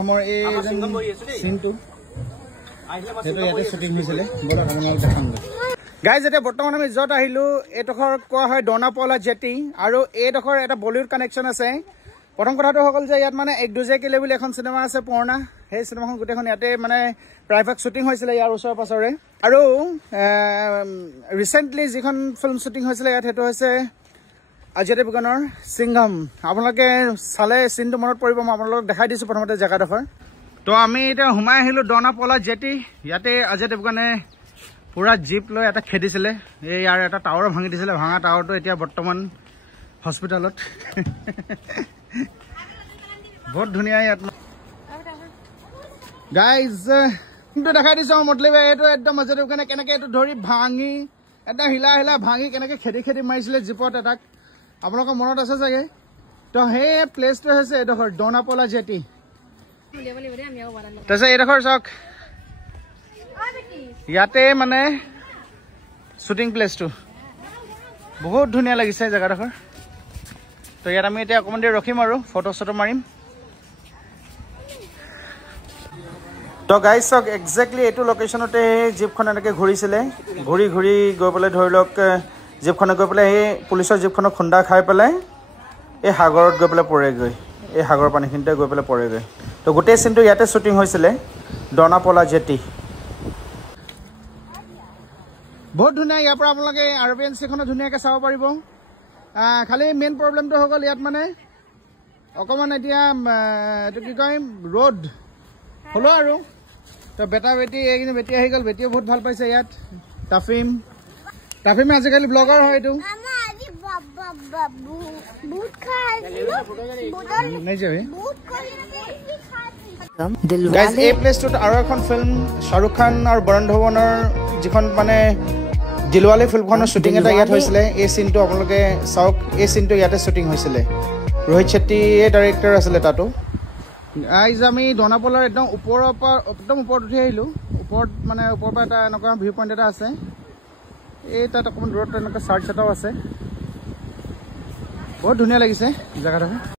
আমাৰ এই সিনটো হেতু ইয়াতে শুটিং হৈছিলে বলা আপোনালোকক দেখাম গাইজ এটা বৰ্তমান আমি যত আহিলো এটখৰ কোৱা হয় ডনাপলা জেটি আৰু এটখৰ এটা বলিউড কানেকশন আছে প্ৰথম কথাটো হল যে ইয়াত মানে এক দুজে কিলে বুলি এখন সিনেমা আছে পুৰণা সেই সিনেমাখন গোটেইখন ইয়াতে মানে প্ৰাইভেট শুটিং হৈছিলে ইয়াৰ ওচৰ পাছৰে আৰু ৰিসেন্টলি যিখন ফিল্ম শুটিং হৈছিলে ইয়াত হেতু হৈছে অজয় দেৱগনৰ সিংঘম আপোনালোকে চালে সিনটো মনত পৰিব মই আপোনালোকক দেখাই দিছো প্ৰথমতে জায়গাডখৰ তো আমি এটা হুমাই আহিলো ডনাপলা জেটি ইয়াতে অজয় দেৱগনে পুৰা জিপ লৈ এটা খেদিছিলে এই ইয়াৰ এটা টাৱাৰ ভাঙি দিছিলে ভাঙা টাৱাৰটো এতিয়া বৰ্তমান হস্পিটালত বহুত ধুনীয়া ইয়াত গাইজ কিন্তু দেখাই দিছো মতলব এইটো একদম অজয় দেৱগনে কেনেকে এইটো ধৰি ভাঙি এটা হিলা হিলা ভাঙি কেনেকে খেদি খেদি মাৰিছিলে জিপত এটাক আপোনালোকৰ মনত আছে চাগে তো সেই প্লেচটো হৈছে এডোখৰ ডনাপলা জেটি তাৰপিছত এইডোখৰ চাওক ইয়াতে মানে শুটিং প্লেচটো বহুত ধুনীয়া লাগিছে জেগাডোখৰ তো ইয়াত আমি এতিয়া অকণমান দেৰি ৰখিম আৰু ফটো চটো মাৰিম তো গাইজ চাওক একজেক্টলি এইটো লোকেশ্যনতে জীপখন এনেকৈ ঘূৰিছিলে ঘূৰি ঘূৰি গৈ পেলাই ধৰি লওক জীপখনে গৈ পেলাই সেই পুলিচৰ জীপখনক খুন্দা খাই পেলাই এই সাগৰত গৈ পেলাই পৰেগৈ এই সাগৰ পানীখিনিতে গৈ পেলাই পৰেগৈ তো গোটেই চিনটো ইয়াতে শ্বুটিং হৈছিলে ডনাপলা জেটি বহুত ধুনীয়া ইয়াৰ পৰা আপোনালোকে আৰবিএনচিখনো ধুনীয়াকৈ চাব পাৰিব খালি মেইন প্ৰব্লেমটো হৈ গ'ল ইয়াত মানে অকণমান এতিয়া এইটো কি কয় ৰ'দ হ'লো আৰু তো বেটা বেটি এইখিনি বেটি আহি গ'ল বেটিও বহুত ভাল পাইছে ইয়াত তাফিমে আজিকালি ব্লগাৰ হয় এইটো এই প্লেচটোত আৰু এখন ফিল্ম শ্বাহৰুখ খান আৰু বৰুণ ধৱনৰ যিখন মানে দিলৱালে ফিল্মখনৰ শ্বুটিং এটা ইয়াত হৈছিলে এই চিনটো আপোনালোকে চাওক এই চিনটো ইয়াতে শ্বুটিং হৈছিলে ৰোহিত শেট্টিয়ে ডাইৰেক্টৰ আছিলে তাতো আইজ আমি ডনাপলাৰ একদম ওপৰৰ পৰা একদম ওপৰত উঠি আহিলোঁ ওপৰত মানে ওপৰৰ পৰা এটা এনেকুৱা ভিউ পইণ্ট এটা আছে এই তাত অকণমান দূৰত এনেকুৱা চাৰ্চ এটাও আছে বহুত ধুনীয়া লাগিছে জেগাডোখৰ